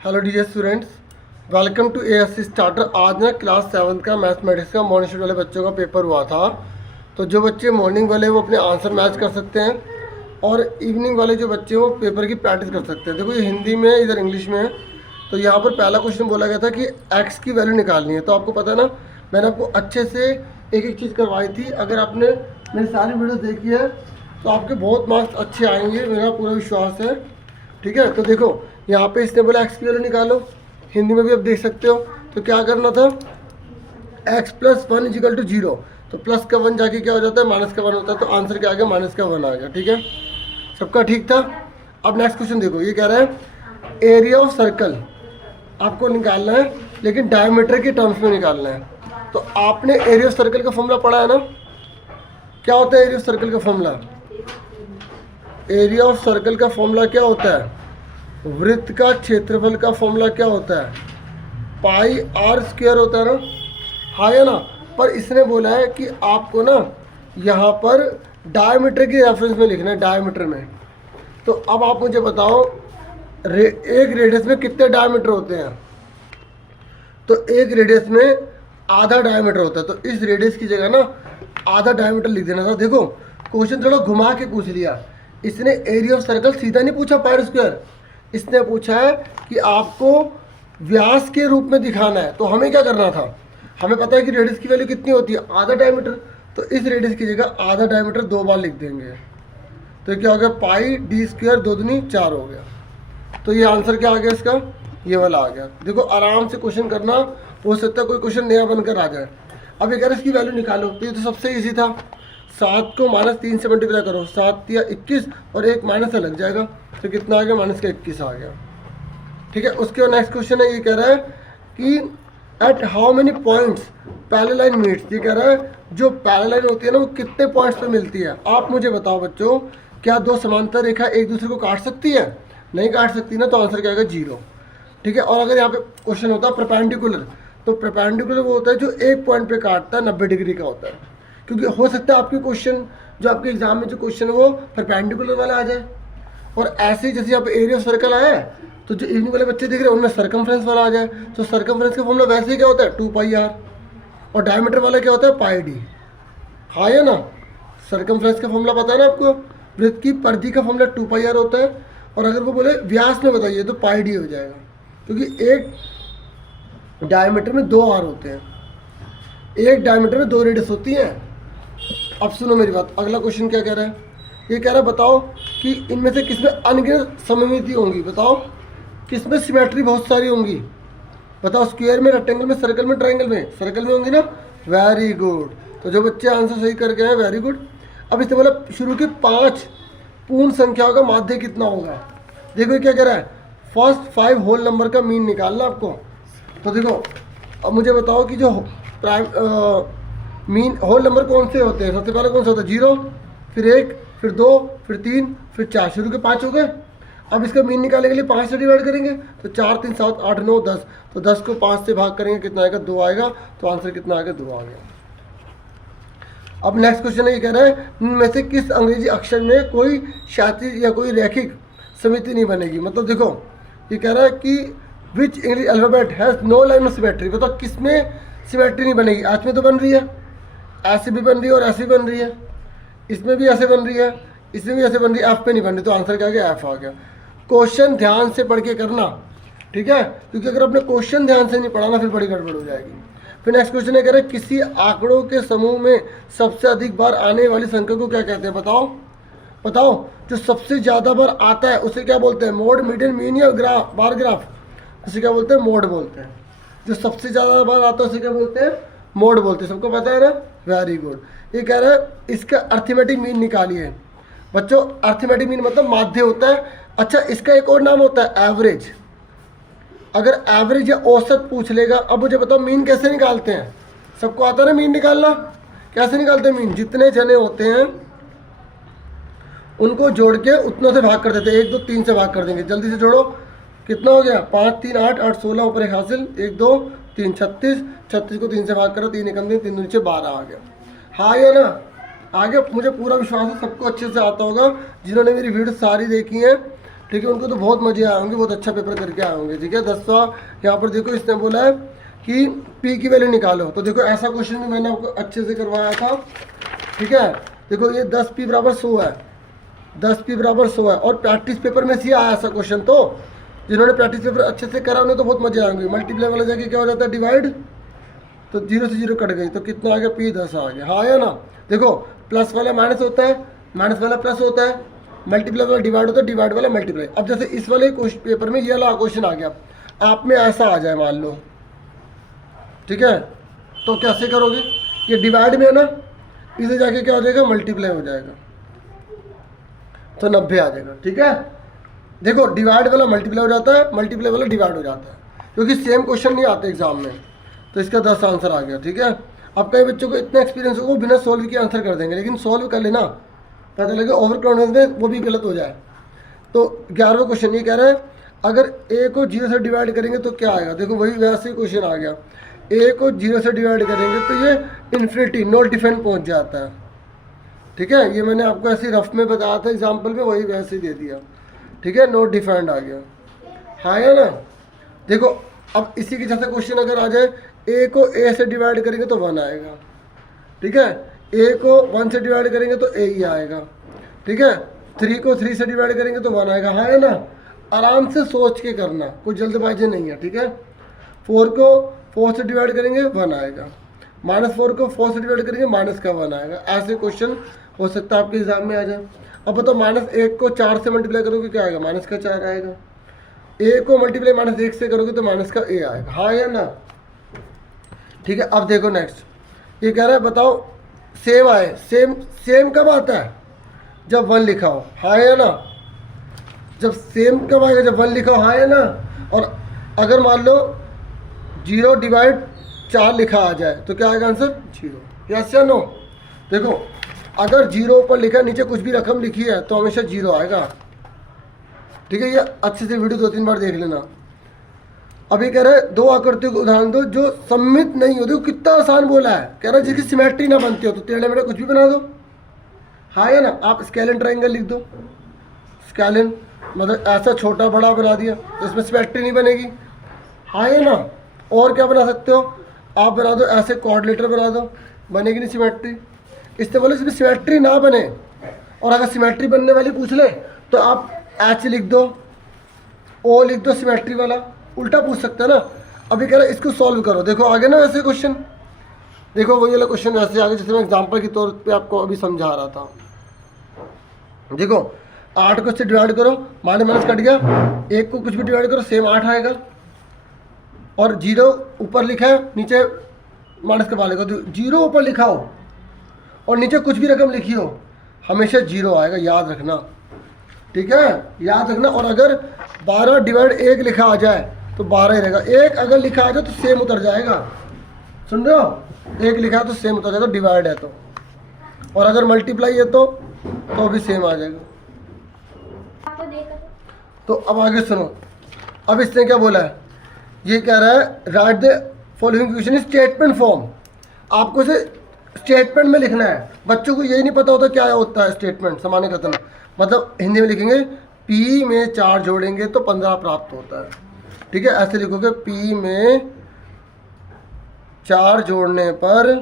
Hello dear students, welcome to ASC starter. आज ना class 7 का मैथमेटिक्स का मॉर्निंग शिफ्ट वाले बच्चों का पेपर हुआ था। तो जो बच्चे मॉर्निंग वाले वो अपने आंसर मैच कर सकते हैं और इवनिंग वाले जो बच्चे वो पेपर की प्रैक्टिस कर सकते हैं। देखो ये हिंदी में इधर इंग्लिश में है। तो यहाँ पर पहला क्वेश्चन बोला गया था कि एक्स की वैल्यू निकालनी है। तो आपको पता है ना, मैंने आपको अच्छे से एक एक चीज़ करवाई थी। अगर आपने मेरी सारी वीडियो देखी है तो आपके बहुत मार्क्स अच्छे आएंगे, मेरा पूरा विश्वास है। ठीक है, तो देखो यहाँ पे इसने बोला एक्स की वैल्यू निकालो, हिंदी में भी आप देख सकते हो। तो क्या करना था, एक्स प्लस 1 इजिकल टू 0। तो प्लस का 1 जाके क्या हो जाता है, माइनस का 1 होता है। तो आंसर क्या आ गया, माइनस का 1 आ गया। ठीक है, सबका ठीक था। अब नेक्स्ट क्वेश्चन देखो, ये कह रहा है एरिया ऑफ सर्कल आपको निकालना है, लेकिन डायमीटर के टर्म्स में निकालना है। तो आपने एरिया ऑफ सर्कल का फॉर्मूला पढ़ा है ना, क्या होता है एरिया ऑफ सर्कल का फॉर्मूला? एरिया ऑफ सर्कल का फॉर्मूला क्या होता है? वृत्त का क्षेत्रफल का फॉर्मूला क्या होता है? पाई आर स्क्वायर होता है ना, हाँ या ना। पर इसने बोला है कि आपको ना यहाँ पर डायमीटर की रेफरेंस में लिखना है, डायमीटर में। तो अब आप मुझे बताओ एक रेडियस में कितने डायमीटर होते हैं? तो एक रेडियस में आधा डायमीटर होता है। तो इस रेडियस की जगह ना आधा डायमीटर लिख देना था। देखो क्वेश्चन थोड़ा घुमा के पूछ लिया इसने। एरिया ऑफ सर्कल सीधा नहीं पूछा पाई स्क्वायर, इसने पूछा है कि आपको व्यास के रूप में दिखाना है। तो हमें क्या करना था, हमें पता है कि रेडियस की वैल्यू कितनी होती है, आधा डायमीटर। तो इस रेडियस की जगह आधा डायमीटर 2 बार लिख देंगे। तो क्या हो गया, पाई डी स्क्वायर 2 दूनी 4 हो गया। तो ये आंसर क्या आ गया इसका, ये वाला आ गया। देखो आराम से क्वेश्चन करना, हो सकता है कोई क्वेश्चन नया बनकर आ जाए। अब ये कह रहे इसकी वैल्यू निकालो, तो ये तो सबसे ईजी था। 7 को -3 से मल्टीप्लाई करो, 7 या 21 और एक माइनस लग जाएगा। तो कितना आ गया, माइनस का 21 आ गया। ठीक है, उसके बाद नेक्स्ट क्वेश्चन है, ये कह रहा है कि at how many points parallel line meets. ये कह रहा है जो पैरेलल लाइन होती है ना वो कितने पॉइंट्स पे मिलती है। आप मुझे बताओ बच्चों, क्या दो समांतर रेखा एक दूसरे को काट सकती है? नहीं काट सकती ना, तो आंसर क्या आएगा, 0। ठीक है, और अगर यहाँ पे क्वेश्चन होता है परपेंडिकुलर, तो परपेंडिकुलर वो होता है जो एक पॉइंट पे काटता है, 90 डिग्री का होता है। क्योंकि हो सकता है आपके क्वेश्चन जो आपके एग्जाम में जो क्वेश्चन है वो परपेंडिकुलर वाला आ जाए। और ऐसे ही जैसे यहाँ पे एरिया ऑफ सर्कल आया है, तो जो इवनिंग वाले बच्चे देख रहे हैं उनमें सर्कमफ्रेंस वाला आ जाए। तो सर्कमफ्रेंस का फॉर्मूला वैसे ही क्या होता है, 2πr। और डायमीटर वाला क्या होता है, πd। हाँ या ना, सर्कमफ्रेंस का फॉर्मूला पता है ना आपको, वृत्त की परिधि का फॉर्मूला 2πr होता है। और अगर वो बोले व्यास में बताइए तो πd हो जाएगा, क्योंकि एक डायमीटर में 2 आर होते हैं, एक डायमीटर में 2 रेडियस होती हैं। अब सुनो मेरी बात, अगला क्वेश्चन क्या कह रहा है, ये कह रहा है बताओ कि इनमें से किसमें अनगिनत सममिति होंगी। बताओ किसमें सिमेट्री बहुत सारी होंगी, बताओ। स्क्वायर में, रेक्टेंगल में, सर्कल में, ट्रायंगल में? सर्कल में होंगी ना, वेरी गुड। तो जो बच्चे आंसर सही करके हैं, वेरी गुड। अब इससे बोला शुरू की 5 पूर्ण संख्याओं का माध्य कितना होगा। देखो क्या कह रहा है, फर्स्ट 5 होल नंबर का मीन निकालना आपको। तो देखो अब मुझे बताओ कि जो प्राइम मीन होल नंबर कौन से होते हैं। सबसे पहले कौन सा होता है, 0, फिर 1, फिर 2, फिर 3, फिर 4, शुरू के 5 हो गए। अब इसका मीन निकालने के लिए 5 से डिवाइड करेंगे, तो 4, 3, 7, 8, 9, 10। तो 10 को 5 से भाग करेंगे, कितना आएगा, 2 आएगा। तो आंसर कितना आएगा, 2 आ गया। अब नेक्स्ट क्वेश्चन है, ये कह रहा है इनमें से किस अंग्रेजी अक्षर में कोई क्षैतिज या कोई रैखिक समिति नहीं बनेगी। मतलब देखो ये कह रहा है कि which English alphabet has no line of symmetry. बताओ किसमें सिमेट्री नहीं बनेगी। एच में तो बन रही है, ऐसे भी बन रही है और ऐसे भी बन रही है, इसमें भी ऐसे बन रही है, इसमें भी ऐसे बन रही है, एफ पे नहीं बन रही। तो आंसर क्या आ गया, एफ आ गया। क्वेश्चन ध्यान से पढ़ के करना, ठीक है, क्योंकि अगर आपने क्वेश्चन ध्यान से नहीं पढ़ा ना फिर बड़ी गड़बड़ हो जाएगी। फिर नेक्स्ट क्वेश्चन है, कह रहे किसी आंकड़ों के समूह में सबसे अधिक बार आने वाली संख्या को क्या कहते हैं। बताओ बताओ, जो सबसे ज़्यादा बार आता है उसे क्या बोलते हैं, मोड, मीडियन, मीन या ग्राफ, बार ग्राफ? उसे क्या बोलते हैं, मोड बोलते हैं। जो सबसे ज़्यादा बार आता है उसे क्या बोलते हैं, मोड बोलते हैं। सबको पता है ना, वेरी गुड। ये कह रहा है इसका अर्थमेटिक मीन निकालिए। बच्चों अर्थमेटिक मीन मतलब माध्य होता है। अच्छा इसका एक और नाम होता है एवरेज। अगर एवरेज या औसत पूछ लेगा। अब मुझे बताओ मीन कैसे निकालते हैं, सबको आता है ना मीन निकालना। कैसे निकालते हैं मीन, जितने जने होते हैं उनको जोड़ के उतनों से भाग कर देते हैं। 1, 2, 3 से भाग कर देंगे, जल्दी से जोड़ो। कितना हो गया, 5, 3, 8, 8, 16, ऊपर एक हासिल, 1, 2, 3, 36, 36 को 3 से भाग करो, 3 एकम 3, 3 नीचे 12 आ गया। हाँ या ना, आगे मुझे पूरा विश्वास है सबको अच्छे से आता होगा जिन्होंने मेरी वीडियो सारी देखी है। ठीक है, उनको तो बहुत मजे आए होंगे, बहुत अच्छा पेपर करके आए होंगे। ठीक है, 10वां यहाँ पर देखो इसने बोला है कि पी की वैल्यू निकालो। तो देखो ऐसा क्वेश्चन भी मैंने आपको अच्छे से करवाया था। ठीक है, देखो ये 10p बराबर 100 है, 10p बराबर 100 है, और प्रैक्टिस पेपर में से आया ऐसा क्वेश्चन। तो जिन्होंने प्रैक्टिस पेपर अच्छे से करा उन्हें तो बहुत मजे आएंगे। मल्टीप्लाई वाला जाके क्या हो जाता है, डिवाइड, तो 0 से 0 कट गई, तो कितना आ गया, p 10 आ गया। हाँ या ना। देखो प्लस वाला माइनस होता है, माइनस वाला प्लस होता है, मल्टीप्लाई वाला डिवाइड होता है, डिवाइड वाला मल्टीप्लाई। अब जैसे इस वाले पेपर में ये वाला क्वेश्चन आ गया, आप में ऐसा आ जाए मान लो, ठीक है, तो कैसे करोगे, ये डिवाइड में है ना, इसे जाके क्या हो जाएगा, मल्टीप्लाई हो जाएगा, तो 90 आ जाएगा। ठीक है, देखो डिवाइड वाला मल्टीप्लाई हो जाता है, मल्टीप्लाई वाला डिवाइड हो जाता है, क्योंकि सेम क्वेश्चन नहीं आते एग्जाम में। तो इसका 10 आंसर आ गया। ठीक है, अब कई बच्चों को इतना एक्सपीरियंस होगा वो बिना सोल्व के आंसर कर देंगे, लेकिन सोल्व कर लेना, पता लगे ओवर कॉन्फिडेंस में वो भी गलत हो जाए। तो 11वां क्वेश्चन ये कह रहा है अगर a को 0 से डिवाइड करेंगे तो क्या आएगा। देखो वही वैसे ही क्वेश्चन आ गया, a को 0 से डिवाइड करेंगे तो ये इन्फिनिटी, नॉट डिफाइन पहुंच जाता है। ठीक है, ये मैंने आपको ऐसे रफ में बताया था एग्जाम्पल में, वही वैसे ही दे दिया। ठीक है, नॉट डिफाइंड आ गया। हाँ या ना। देखो अब इसी के जैसा क्वेश्चन अगर आ जाए, a को a से डिवाइड करेंगे तो 1 आएगा। ठीक है, a को 1 से डिवाइड करेंगे तो a ही आएगा। ठीक है, 3 को 3 से डिवाइड करेंगे तो 1 आएगा। हाँ है ना, आराम से सोच के करना, कुछ जल्दबाजी नहीं है। ठीक है, 4 को 4 से डिवाइड करेंगे 1 आएगा, -4 को 4 से डिवाइड करेंगे माइनस का 1 आएगा। ऐसे क्वेश्चन हो सकता है आपके एग्जाम में आ जाए। अब बताओ -1 को 4 से मल्टीप्लाई करोगे क्या आएगा, माइनस का 4 आएगा। a को मल्टीप्लाई -1 से करोगे तो माइनस का a आएगा। हाँ या ना। ठीक है, अब देखो नेक्स्ट ये कह रहा है बताओ सेम आए, सेम कब आता है, जब 1 लिखा हो। हाँ या ना, जब सेम कब आएगा, जब 1 लिखा हो। हाँ या ना। और अगर मान लो 0 डिवाइड 4 लिखा आ जाए तो क्या आएगा आंसर, 0। यस या नो। देखो अगर 0 ऊपर लिखा है, नीचे कुछ भी रकम लिखी है तो हमेशा 0 आएगा। ठीक है, ये अच्छे से वीडियो 2-3 बार देख लेना। अभी कह रहा है 2 आकृतियों को उदाहरण दो जो सममित नहीं होती। कितना आसान बोला है, कह रहा है जिसकी सिमेट्री ना बनती हो तो टेढ़े मेढ़े कुछ भी बना दो। हाँ या ना। आप स्केलिन ट्रायंगल लिख दो, स्केलिन मतलब ऐसा छोटा बड़ा बना दिया तो इसमें सिमेट्री नहीं बनेगी। हाँ या ना। और क्या बना सकते हो आप, बना दो ऐसे क्वाड्रिलेटरल बना दो, बनेगी नहीं सिमेट्री। इससे बोले इसमें सिमेट्री ना बने, और अगर सिमेट्री बनने वाली पूछ ले तो आप एच लिख दो, ओ लिख दो सिमेट्री वाला, उल्टा पूछ सकते हैं ना। अभी कह रहा है इसको सॉल्व करो। देखो आगे ना वैसे क्वेश्चन, देखो वही वाला क्वेश्चन वैसे आगे जैसे मैं एग्जांपल के तौर पे आपको अभी समझा रहा था। देखो 8 को इससे डिवाइड करो, माइनस कट गया, 1 को कुछ भी डिवाइड करो सेम 8 आएगा। और 0 ऊपर लिखा है, नीचे माइनस का पालेगा, तो 0 ऊपर लिखा हो और नीचे कुछ भी रकम लिखी हो हमेशा 0 आएगा, याद रखना। ठीक है, याद रखना। और अगर 12 डिवाइड 1 लिखा आ जाए तो 12 ही रहेगा। 1 अगर लिखा आ जाए तो सेम उतर जाएगा, सुन रहे हो, 1 लिखा है तो सेम उतर जाएगा, डिवाइड है तो। और अगर मल्टीप्लाई है तो भी सेम आ जाएगा। तो अब आगे सुनो, अब इसने क्या बोला है, ये कह रहा है right the following question in statement form. आपको इसे स्टेटमेंट में लिखना है। बच्चों को यही नहीं पता होता क्या होता है स्टेटमेंट, सामान्य कथन। मतलब हिंदी में लिखेंगे P में 4 जोड़ेंगे तो 15 प्राप्त होता है। ठीक है, ऐसे लिखोगे P में 4 जोड़ने पर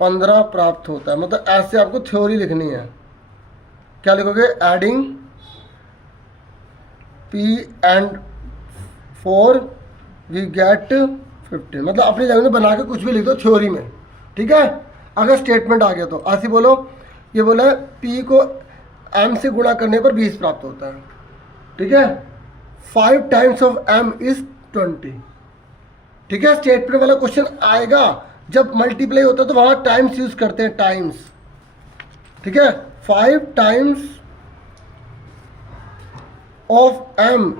15 प्राप्त होता है। मतलब ऐसे आपको थ्योरी लिखनी है। क्या लिखोगे, adding P and 4 we get 15। मतलब अपनी जगह में बना के कुछ भी लिख दो थ्योरी में। ठीक है, अगर स्टेटमेंट आ गया तो ऐसे बोलो, ये बोला है P को M से गुणा करने पर 20 प्राप्त होता है। ठीक है, 5 टाइम्स ऑफ M इज 20। ठीक है, स्टेटमेंट वाला क्वेश्चन आएगा जब मल्टीप्लाई होता है तो वहाँ टाइम्स यूज करते हैं, टाइम्स। ठीक है, 5 टाइम्स ऑफ M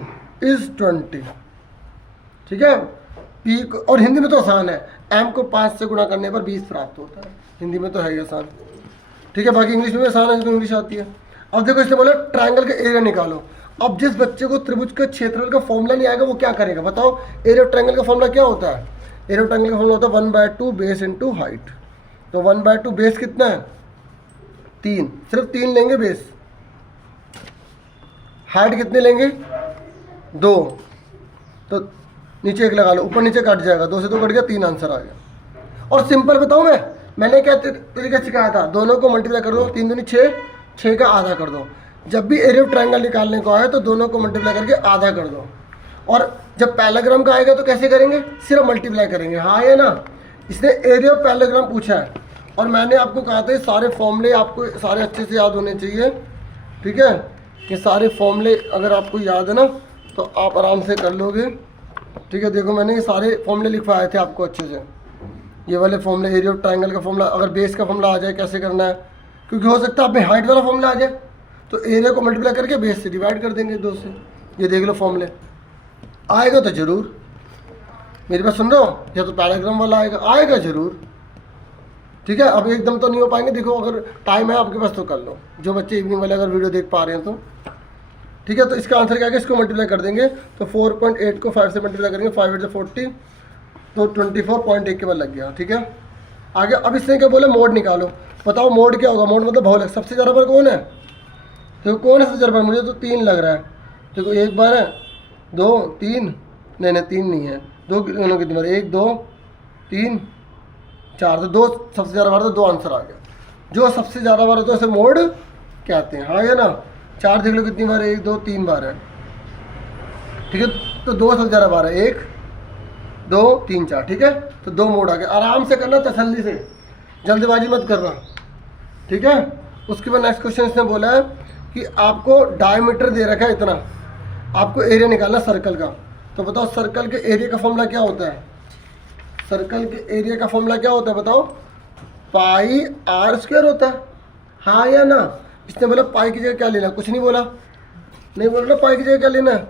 इज 20। ठीक है, P को, और हिंदी में तो आसान है, M को 5 से गुणा करने पर 20 प्राप्त होता है। हिंदी में तो है ही आसान। ठीक है, बाकी इंग्लिश में आसान है, तो इंग्लिश आती है। अब देखो इसने बोला ट्रायंगल का एरिया निकालो। अब जिस बच्चे को त्रिभुज का क्षेत्रफल का फॉर्मूला नहीं आएगा वो क्या करेगा बताओ। एरिया ऑफ ट्रायंगल का फॉर्मूला क्या होता है, एरिया ऑफ ट्रायंगल का फॉर्मूला होता है 1/2 बेस इंटू हाइट। तो 1/2 बेस कितना है, 3, सिर्फ 3 लेंगे बेस। हाइट कितनी लेंगे 2, तो नीचे 1 लगा लो, ऊपर नीचे कट जाएगा, 2 से 2 कट गया, 3 आंसर आ गया। और सिंपल बताऊँ मैंने क्या तरीका सिखाया था, दोनों को मल्टीप्लाई कर दो, 3 दूनी 6, 6 का आधा कर दो। जब भी एरिया ऑफ ट्रायंगल निकालने को आए तो दोनों को मल्टीप्लाई करके आधा कर दो। और जब पैराग्राम का आएगा तो कैसे करेंगे, सिर्फ मल्टीप्लाई करेंगे, हाँ या ना। इसने एरिया ऑफ पैराग्राम पूछा है और मैंने आपको कहा था सारे फॉर्मूले आपको सारे अच्छे से याद होने चाहिए, ठीक है। ये सारे फॉर्मूले अगर आपको याद है ना तो आप आराम से कर लोगे, ठीक है। देखो मैंने ये सारे फॉर्मूले लिखवाए थे आपको अच्छे से, ये वाले फॉर्मूले, एरिया ऑफ ट्रायंगल का फॉर्मूला, अगर बेस का फॉर्मूला आ जाए कैसे करना है, क्योंकि हो सकता है आप में हाइट वाला फॉर्मूला आ जाए तो एरिया को मल्टीप्लाई करके बेस से डिवाइड कर देंगे 2 से। ये देख लो फॉर्मूले, आएगा तो ज़रूर, मेरी बात सुन रहे हो, या तो पैराग्राम वाला आएगा ज़रूर, ठीक है। अब एकदम तो नहीं हो पाएंगे, देखो अगर टाइम है आपके पास तो कर लो, जो बच्चे इवनिंग वाले अगर वीडियो देख पा रहे हैं तो, ठीक है। तो इसका आंसर क्या है, इसको मल्टीप्लाई कर देंगे तो 4.8 को 5 से मल्टीप्लाई करेंगे, 5 8 40, तो 24.1 के बाद लग गया, ठीक है। आगे अब इसने क्या बोला, मोड निकालो। बताओ मोड क्या होगा, मोड मतलब बहुलक, सबसे ज़्यादा बार कौन है, देखो कौन है सबसे ज़्यादा बार, मुझे तो 3 लग रहा है, देखो 1 बार है, 2 3, नहीं 3 नहीं है, 2 कितनी बार, 1 2 3 4, तो 2 सबसे ज़्यादा बार, तो 2 आंसर आ गया। जो सबसे ज़्यादा बार होता है उसे मोड कहते हैं, हाँ या ना। 4 देख लो कितनी बार है, 1 2 3 बार है, ठीक है। तो 2 सबसे ज़्यादा बार है, 1 2 3 4, ठीक है। तो 2 मोड आ गया, आराम से करना, तसल्ली से, जल्दबाजी मत करना, ठीक है। उसके बाद नेक्स्ट क्वेश्चन इसने बोला है कि आपको डायमीटर दे रखा है इतना, आपको एरिया निकालना सर्कल का। तो बताओ सर्कल के एरिया का फॉर्मूला क्या होता है, सर्कल के एरिया का फॉर्मूला क्या होता है बताओ, पाई आर स्क्वायर होता है, हाँ या ना। इसने बोला पाई की जगह क्या लेना, कुछ नहीं बोला, नहीं बोल रहा पाई की जगह क्या लेना है,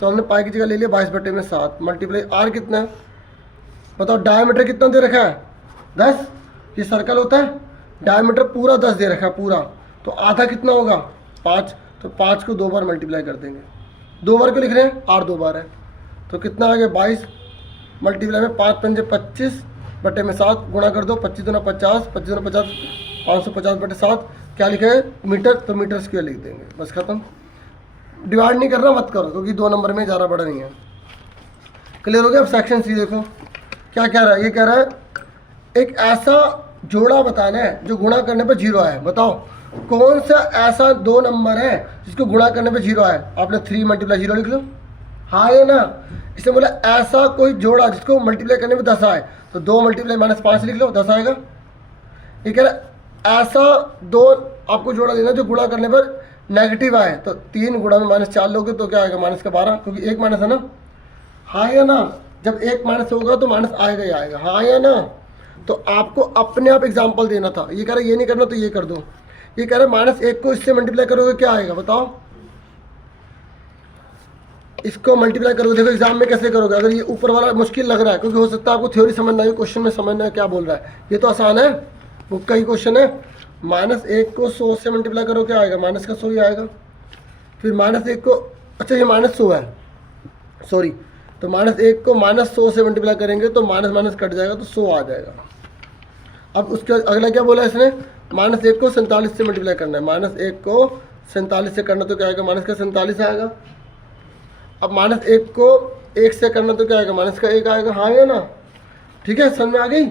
तो हमने पाई की जगह ले लिया 22/7 मल्टीप्लाई आर कितना है, बताओ डायमीटर कितना दे रखा है 10, ये सर्कल होता है, डायमीटर पूरा 10 दे रखा है पूरा, तो आधा कितना होगा 5, तो 5 को 2 बार मल्टीप्लाई कर देंगे, 2 बार क्यों लिख रहे हैं, आर 2 बार है, तो कितना आ गया 22 मल्टीप्लाई में 5 पंजे 25/7 गुणा कर दो, 25 दूना 50, 25 दूना 50, 550/7, क्या लिखे है मीटर, तो मीटर स्क्वायर लिख देंगे, बस खत्म। डिवाइड नहीं करना, मत करो, क्योंकि 2 नंबर में ज़्यादा बड़ा नहीं है। क्लियर हो गया। अब सेक्शन सी देखो क्या कह रहा है, ये कह रहा है एक ऐसा जोड़ा बताना है जो गुणा करने पर 0 आए। बताओ कौन सा ऐसा 2 नंबर है जिसको गुणा करने पर 0 आए, आपने 3 × 0 लिख लो, हाँ या ना। इसने बोला ऐसा कोई जोड़ा जिसको मल्टीप्लाई करने में 10 आए, तो 2 × -5 लिख लो, 10 आएगा। ये कह रहा है ऐसा 2 आपको जोड़ा देना जो गुणा करने पर नेगेटिव आए, तो 3 गुणा में -4 लोगे तो क्या आएगा -12, क्योंकि 1 माइनस है ना, हाँ या ना। जब 1 माइनस होगा तो माइनस आएगा ही आएगा, हाँ या ना। तो आपको अपने आप एग्जाम्पल देना था, ये कह रहा है ये नहीं करना तो ये कर दो, ये कह रहा है -1 को इससे मल्टीप्लाई करोगे क्या आएगा बताओ, इसको मल्टीप्लाई करोगे, देखो एग्जाम में कैसे करोगे। अगर ये ऊपर वाला मुश्किल लग रहा है, क्योंकि हो सकता है आपको थ्योरी समझना है, क्वेश्चन में समझना है क्या बोल रहा है, ये तो आसान है, बुक का ही क्वेश्चन है। -1 को 100 से मल्टीप्लाई करो क्या आएगा, माइनस का 100 ही आएगा। फिर -1 को, अच्छा ये -100 है, सॉरी, तो -1 को -100 से मल्टीप्लाई करेंगे तो माइनस कट जाएगा तो 100 आ जाएगा। अब उसके अगला क्या बोला इसने, -1 को 47 से मल्टीप्लाई करना है, -1 को 47 से करना तो क्या आएगा, माइनस का 47 आएगा। अब -1 को 1 से करना तो क्या आएगा, -1 आएगा, हाँ या ना, ठीक है। समझ में आ गई।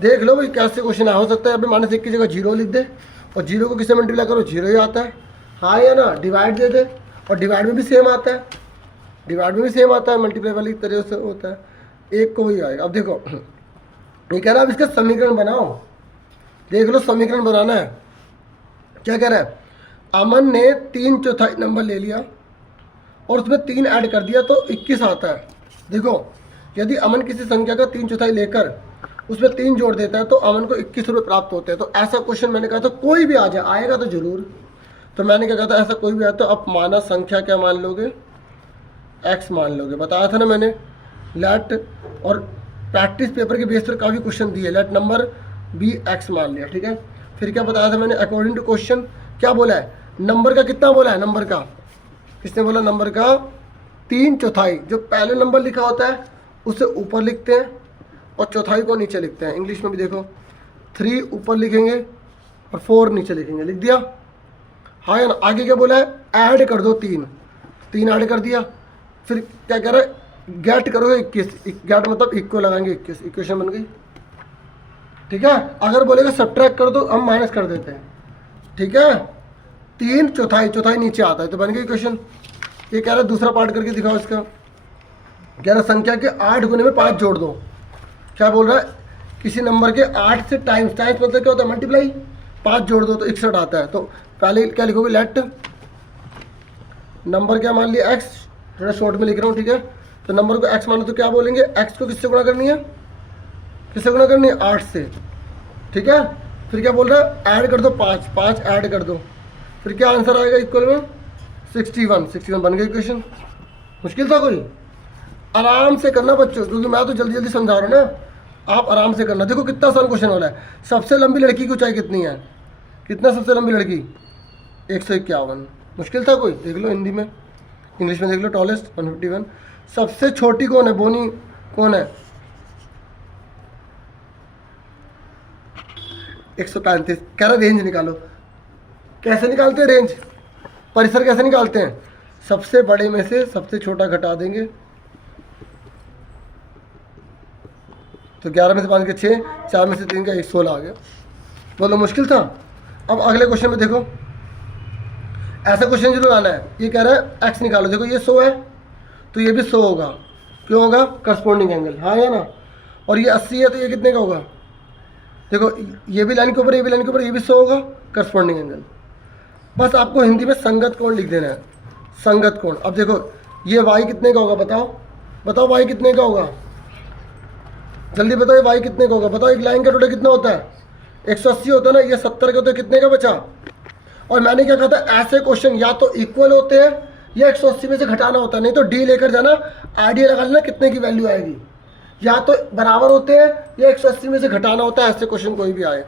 देख लो भाई कैसे क्वेश्चन हो सकता है, अभी -1 की जगह 0 लिख दे, और 0 को किससे मल्टीप्लाई करो, 0 ही आता है, हाँ या ना। डिवाइड दे दे, और डिवाइड में भी सेम आता है, डिवाइड में भी सेम आता है, मल्टीप्लाई वाली तरह से होता है, 1 को ही आएगा। अब देखो ये कह रहा है अब इसका समीकरण बनाओ, देख लो समीकरण बनाना है। क्या कह रहा है, अमन ने 3/4 नंबर ले लिया और उसमें 3 ऐड कर दिया तो 21 आता है। देखो यदि अमन किसी संख्या का 3/4 लेकर उसमें 3 जोड़ देता है तो अमन को 21 रुपये प्राप्त होते हैं। तो ऐसा क्वेश्चन मैंने कहा था कोई भी आ जाए, आएगा तो जरूर, तो मैंने क्या कहा था ऐसा कोई भी आया तो आप माना संख्या क्या मान लोगे, x मान लोगे, बताया था ना मैंने। लेट, और प्रैक्टिस पेपर के बेस पर काफ़ी क्वेश्चन दिए, लेट नंबर भी x मान लिया, ठीक है। फिर क्या बताया था मैंने, अकॉर्डिंग टू क्वेश्चन क्या बोला है, नंबर का कितना बोला है, नंबर का किसने बोला, नंबर का 3/4, जो पहले नंबर लिखा होता है उसे ऊपर लिखते हैं और चौथाई को नीचे लिखते हैं। इंग्लिश में भी देखो 3 ऊपर लिखेंगे और 4 नीचे लिखेंगे, लिख दिया, हाँ या ना। आगे क्या बोला है, ऐड कर दो 3, 3 ऐड कर दिया, फिर क्या कह रहा है गेट करोगे 21, गेट मतलब इक्वल लगाएंगे 21, इक्वेशन बन गई। ठीक है, अगर बोलेगा सब्ट्रैक्ट कर दो हम माइनस कर देते हैं। ठीक है, 3 चौथाई, चौथाई नीचे आता है तो बन गई इक्वेशन। ये कह रहा है दूसरा पार्ट करके दिखाओ इसका। कह रहा संख्या के 8 गुने में 5 जोड़ दो। क्या बोल रहा है, किसी नंबर के 8 से टाइम्स, टाइम्स मतलब क्या होता है मल्टीप्लाई, 5 जोड़ दो तो 61 आता है। तो पहले क्या लिखोगे, लेट नंबर क्या मान लिया x, थोड़ा शॉर्ट में लिख रहा हूँ। ठीक है, तो नंबर को x मानो तो क्या बोलेंगे, x को किससे गुणा करनी है, किससे गुणा करनी है, 8 से। ठीक है, फिर क्या बोल रहा है ऐड कर दो 5, 5 ऐड कर दो, फिर क्या आंसर आएगा इक्वल में 61, 61 बन गई इक्वेशन। मुश्किल था कोई, आराम से करना बच्चों, क्योंकि मैं तो जल्दी जल्दी समझा रहा हूँ ना, आप आराम से करना। देखो कितना आसान क्वेश्चन वाला है। सबसे लंबी लड़की की ऊंचाई कितनी है, कितना सबसे लंबी लड़की, 151। मुश्किल था कोई, देख लो हिंदी में, इंग्लिश में देख लो, टॉलेस्ट 151। सबसे छोटी कौन है, बोनी कौन है, 135। कह रहा रेंज निकालो। कैसे निकालते हैं रेंज, परिसर कैसे निकालते हैं, सबसे बड़े में से सबसे छोटा घटा देंगे। तो 11 में से 5 के 6, 4 में से 3 का 16 आ गया। बोलो मुश्किल था। अब अगले क्वेश्चन में देखो, ऐसा क्वेश्चन जरूर आना है। ये कह रहा है x निकालो, देखो ये 100 है तो ये भी 100 होगा, क्यों होगा, करस्पॉन्डिंग एंगल, हाँ या ना। और ये 80 है तो ये कितने का होगा, देखो ये भी लाइन के ऊपर, ये भी लाइन के ऊपर, ये भी 100 होगा, करस्पॉन्डिंग एंगल। बस आपको हिंदी में संगत कोण लिख देना है, संगत कोण। अब देखो ये y कितने का होगा, बताओ बताओ y कितने का होगा, जल्दी बताओ y कितने का होगा, बताओ। एक लाइन का टोटल कितना होता है, 180 होता है ना, ये 70 का, तो कितने का बचा। और मैंने क्या कहा था, ऐसे क्वेश्चन या तो इक्वल होते हैं या 180 में से घटाना होता है, नहीं तो डी लेकर जाना, आइडिया लगा लेना कितने की वैल्यू आएगी। या तो बराबर होते हैं या 180 में से घटाना होता है, ऐसे क्वेश्चन कोई भी आए।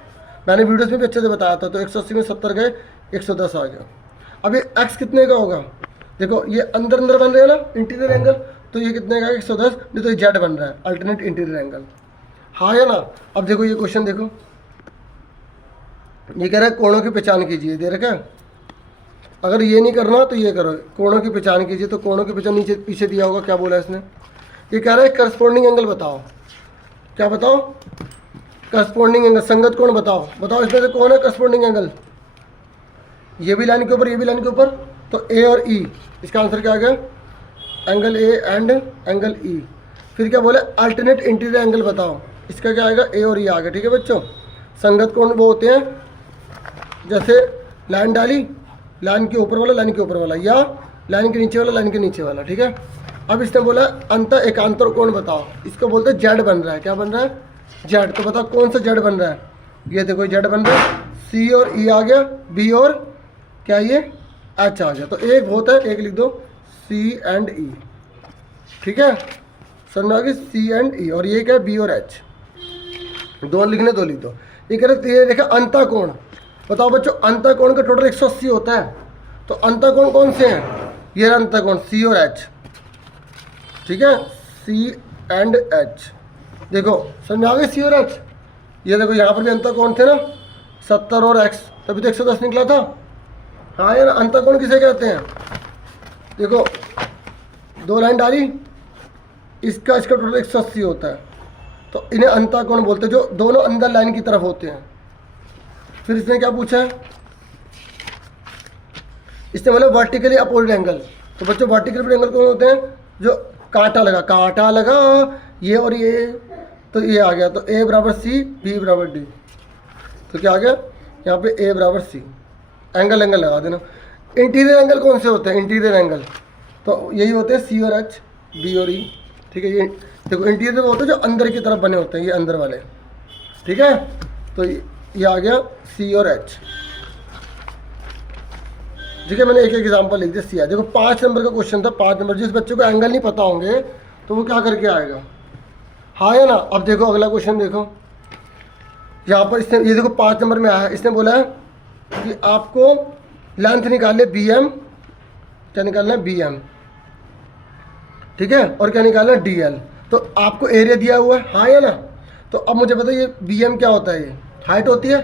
मैंने वीडियोस में भी अच्छे से बताया था। तो 180 में 70 गए, 110 आ गया। अब ये x कितने का होगा, देखो ये अंदर अंदर बन रहे हैं ना इंटीरियर एंगल, तो ये कितने का, 110, नहीं तो ये z बन रहा है, अल्टरनेट इंटीरियर एंगल, हाँ या ना। अब देखो ये क्वेश्चन देखो, ये कह रहा है कोणों की पहचान कीजिए, दे रखा है। अगर ये नहीं करना तो ये करो, कोणों की पहचान कीजिए। तो कोणों की पहचान नीचे पीछे दिया होगा, क्या बोला इसने, ये कह रहा है करस्पॉन्डिंग एंगल बताओ। क्या बताओ, करस्पॉन्डिंग एंगल, संगत कोण बताओ। बताओ इसमें से कौन है करस्पॉन्डिंग एंगल, ये भी लाइन के ऊपर, ये भी लाइन के ऊपर, तो ए और ई। इसका आंसर क्या आ गया, angle A and angle E. फिर क्या बोले, अल्टरनेट इंटीरियर एंगल बताओ। इसका क्या आएगा, ए और ई आ गया। ठीक है बच्चों, संगत कोण वो होते हैं जैसे लाइन डाली, लाइन के ऊपर वाला, लाइन के ऊपर वाला, या लाइन के नीचे वाला, लाइन के नीचे वाला। ठीक है, अब इसने बोला अंतर एकांतर कोण बताओ। इसको बोलते हैं जेड बन रहा है, क्या बन रहा है, जेड। तो बताओ कौन सा जेड बन रहा है, ये देखो जेड बन रहा है, सी और ई आ गया, बी और क्या ये एच आ गया। तो एक होता है, एक लिख दो, सी एंड ई। ठीक है, समझ आ गई, सी एंड ई। और ये क्या है, बी और एच, दो लिखने, दो लिख दो। ये कह रहे ये देखा अंतःकोण। बताओ बच्चों, अंतःकोण का टोटल 180 होता है, तो अंतःकोण कौन से हैं, ये अंतःकोण सी और एच। ठीक है, सी एंड एच। देखो समझ आ गई, सी और एच। ये देखो यहाँ पर भी अंतःकोण थे ना, 70 और x, तभी तो 110 निकला था, हाँ यार। अंतःकोण किसे कहते हैं, देखो दो लाइन डाली, इसका टोटल 180 होता है, तो इन्हें अंतःकोण बोलते हैं, जो दोनों अंदर लाइन की तरफ होते हैं। फिर इसने क्या पूछा है, इसने बोला वर्टिकली अपोजिट एंगल। तो बच्चों वर्टिकल अपोजिट एंगल कौन होते हैं, जो कांटा लगा, कांटा लगा ये और ये, तो ये आ गया। तो ए बराबर सी, बी बराबर डी। तो क्या आ गया यहाँ पे, ए बराबर सी। एंगल एंगल लगा देना। इंटीरियर एंगल कौन से होते हैं, इंटीरियर एंगल तो यही होते हैं, सी और एच, बी और ई। ठीक है, ये देखो इंटीरियर वो होते हैं जो अंदर की तरफ बने होते हैं, ये अंदर वाले। ठीक है, तो ये आ गया सी और एच। ठीक है, मैंने एक एग्जांपल लिख दिया, सी है। देखो 5 नंबर का क्वेश्चन था, 5 नंबर। जिस बच्चे को एंगल नहीं पता होंगे तो वो क्या करके आएगा, हाँ या ना। अब देखो अगला क्वेश्चन देखो, यहाँ पर इसने, ये देखो 5 नंबर में आया है। इसने बोला है कि आपको लेंथ निकाले बी एम, क्या निकालना है, बी एम। ठीक है, और क्या निकालना है, डी एल। तो आपको एरिया दिया हुआ है, हाँ या ना। तो अब मुझे बताइए ये बी एम क्या होता है, ये हाइट होती है,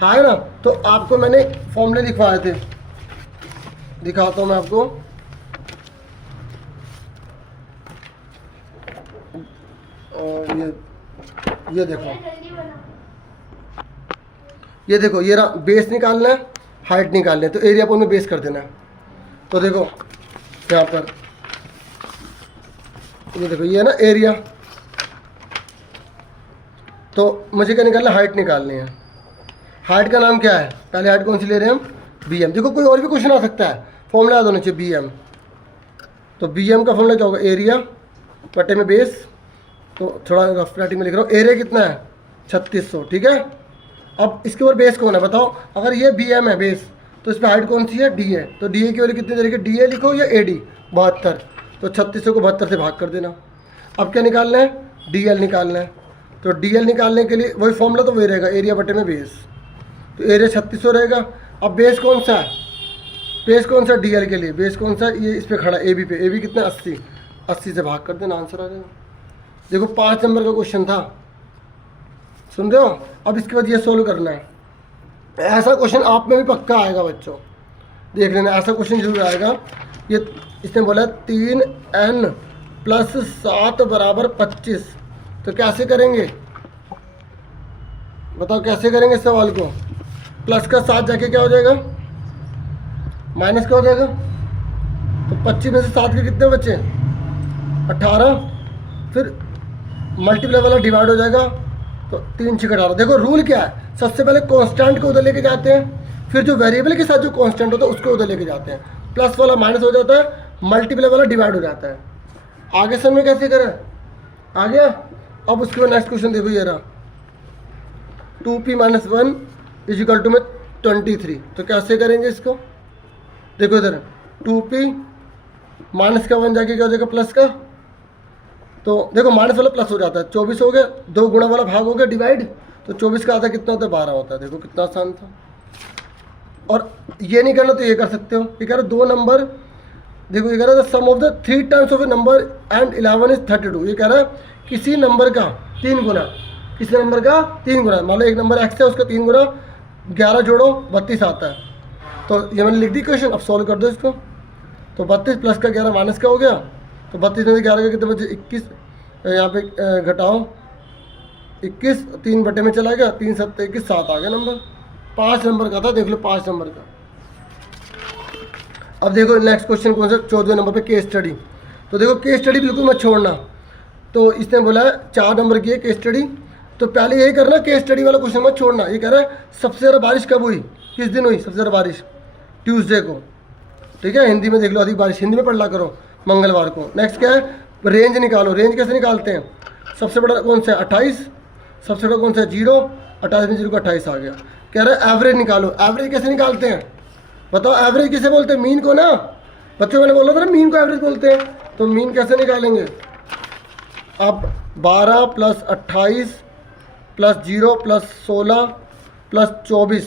हाँ है ना। तो आपको मैंने फॉर्मूले लिखवाए थे, दिखाता हूँ मैं आपको। और ये देखो ये रहा, बेस निकालना है, हाइट निकालना है, तो एरिया अपन में बेस कर देना है। तो देखो यहाँ पर ये देखो ये है ना एरिया, तो मुझे क्या निकालना है, हाइट निकालनी है। हाइट का नाम क्या है, पहले हाइट कौन सी ले रहे हैं हम, बी एम। देखो कोई और भी क्वेश्चन आ सकता है, फॉर्मूला याद होना चाहिए बी एम। तो बी एम का फॉर्मूला क्या होगा, एरिया बटे में बेस। तो थोड़ा रफ राइटिंग में लिख रहा हूँ, एरिया कितना है 3600, ठीक है। अब इसके ऊपर बेस कौन है बताओ, अगर ये बी एम है बेस, तो इस पर हाइट कौन सी है, डी है। तो डी ए की वैल्यू कितनी तरीके, डी ए लिखो या ए डी, 72। तो 3600 को 72 से भाग कर देना। अब क्या निकालना है, डी एल निकालना है। तो डी एल निकालने के लिए वही फॉर्मूला तो वही रहेगा, एरिया बटे में बेस। तो एरिया 3600 रहेगा। अब बेस कौन सा है, बेस कौन सा, डी एल के लिए बेस कौन सा, ये इस पर खड़ा ए बी पे, ए बी कितना 80, 80 से भाग कर देना, आंसर आ जाएगा। देखो 5 नंबर का क्वेश्चन था, सुन रहे हो। अब इसके बाद ये सोल्व करना है। ऐसा क्वेश्चन आप में भी पक्का आएगा बच्चों, देख लेना, ऐसा क्वेश्चन जरूर आएगा। ये इसने बोला 3n + 7 = 25, तो कैसे करेंगे बताओ, कैसे करेंगे इस सवाल को। प्लस का 7 जाके क्या हो जाएगा, माइनस क्या हो जाएगा। तो 25 में से 7 के कितने बचे, 18। फिर मल्टीप्लाई वाला डिवाइड हो जाएगा, तो 3 6 18। देखो रूल क्या है, सबसे पहले कांस्टेंट को उधर लेके जाते हैं, फिर जो वेरिएबल के साथ जो कांस्टेंट होता है उसको उधर लेके जाते हैं। प्लस वाला माइनस हो जाता है, मल्टीप्लाई वाला डिवाइड हो जाता है। आगे सर में कैसे करें, आ गया। अब उसके बाद नेक्स्ट क्वेश्चन देखो, ये रहा 2p - 1 = में 23। तो कैसे करेंगे इसको, देखो इधर 2p माइनस का 1 जाके क्या हो जाएगा, प्लस का। तो देखो माइनस वाला प्लस हो जाता है, 24 हो गया, 2 गुणा वाला भाग हो गया डिवाइड। तो 24 का आधा कितना होता है, 12 होता है। देखो कितना आसान था। और ये नहीं करना तो ये कर सकते हो, ये कह रहा 2 नंबर, देखो ये कह रहा है sum of the 3 times of a number and 11 is 32। ये कह रहा है किसी नंबर का 3 गुना, किसी नंबर का 3 गुना, मान लो एक नंबर एक्स है, उसका 3 गुना 11 जोड़ो 32 आता है। तो ये मैंने लिख दी क्वेश्चन, अब सॉल्व कर दो इसको। तो 32 प्लस का 11 माइनस का हो गया। तो 32 में से 11 का कितने बचे, 21। यहाँ पे घटाओ 21, 3 बटे में चला गया, 3 7 21, 7 आ गया नंबर। 5 नंबर का था, देख लो 5 नंबर का। अब देखो नेक्स्ट क्वेश्चन कौन सा, 14वें नंबर पे केस स्टडी। तो देखो केस स्टडी बिल्कुल मत छोड़ना। तो इसने बोला है 4 नंबर की है केस स्टडी, तो पहले यही करना, केस स्टडी वाला क्वेश्चन मत छोड़ना। ये कह रहा है सबसे ज़्यादा बारिश कब हुई, किस दिन हुई सबसे ज़्यादा बारिश, ट्यूसडे को, ठीक है। हिंदी में देख लो, अधिक बारिश हिंदी में पढ़ ला करो, मंगलवार को। नेक्स्ट क्या है, रेंज निकालो। रेंज कैसे निकालते हैं, सबसे बड़ा कौन सा है 28, सबसे बड़ा कौन सा है 0, 28 में 0 का 28 आ गया। कह रहा है एवरेज निकालो। एवरेज कैसे निकालते हैं बताओ, एवरेज किसे बोलते हैं, मीन को ना। बच्चों मैंने बोला था ना मीन को एवरेज बोलते हैं। तो मीन कैसे निकालेंगे, अब 12 + 28 + 0 + 16 + 24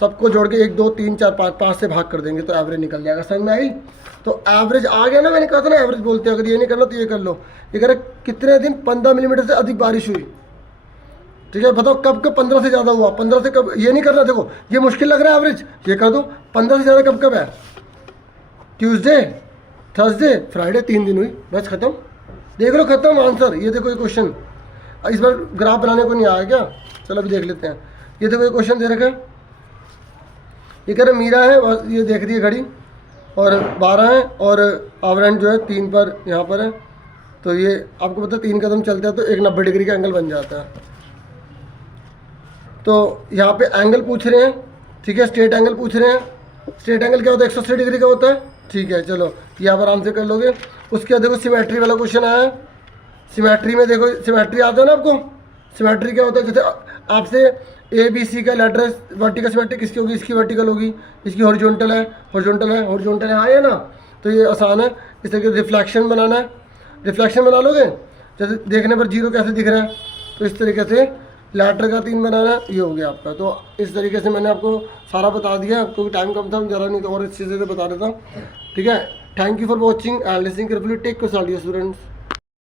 सबको जोड़ के 1 2 3 4 5 से भाग कर देंगे, तो एवरेज निकल जाएगा। समझ में आई। तो एवरेज आ गया ना, मैंने कहा था ना एवरेज बोलते हैं। अगर ये नहीं करना तो ये कर लो। ये कह रहा कितने दिन 15 मिलीमीटर से अधिक बारिश हुई, ठीक है। बताओ कब कब 15 से ज़्यादा हुआ, 15 से कब, ये नहीं करना। देखो ये मुश्किल लग रहा है एवरेज, ये कर दो। 15 से ज़्यादा कब कब है, ट्यूसडे, थर्सडे, फ्राइडे, 3 दिन हुई, बस खत्म। देख लो खत्म आंसर। ये देखो ये क्वेश्चन, इस बार ग्राफ बनाने को नहीं आया क्या, चलो अभी देख लेते हैं। ये देखो ये क्वेश्चन दे रखा है, ये कह रहे मीरा है, और ये देख रही है घड़ी, और 12 है, और आवरण जो है 3 पर यहाँ पर है। तो ये आपको पता है 3 कदम चलते हैं तो एक 90 डिग्री का एंगल बन जाता है। तो यहाँ पे एंगल पूछ रहे हैं, ठीक है, स्ट्रेट एंगल पूछ रहे हैं। स्ट्रेट एंगल क्या होता है, 180 डिग्री का होता है, ठीक है। चलो ये आप आराम से कर लोगे। उसके बाद देखो सिमेट्री वाला क्वेश्चन आया है। सिमेट्री में देखो, सिमेट्री आता है ना आपको। सिमेट्री क्या होता है, जैसे आपसे ABC का लेटर वर्टिकल सिमेट्री किसकी होगी, इसकी वर्टिकल होगी, इसकी हॉरिजॉन्टल है, हॉरिजॉन्टल है, हॉरिजॉन्टल है, हाँ या ना। तो ये आसान है। इस तरीके से रिफ्लेक्शन बनाना है, रिफ्लेक्शन बना लोगे। जैसे देखने पर 0 कैसे दिख रहा है, तो इस तरीके से लेटर का 3 बनाना है, ये हो गया आपका। तो इस तरीके से मैंने आपको सारा बता दिया, क्योंकि टाइम कम था, ज़रा नहीं तो और अच्छे से बता देता, ठीक है। Thank you for watching and listening carefully. Take care students.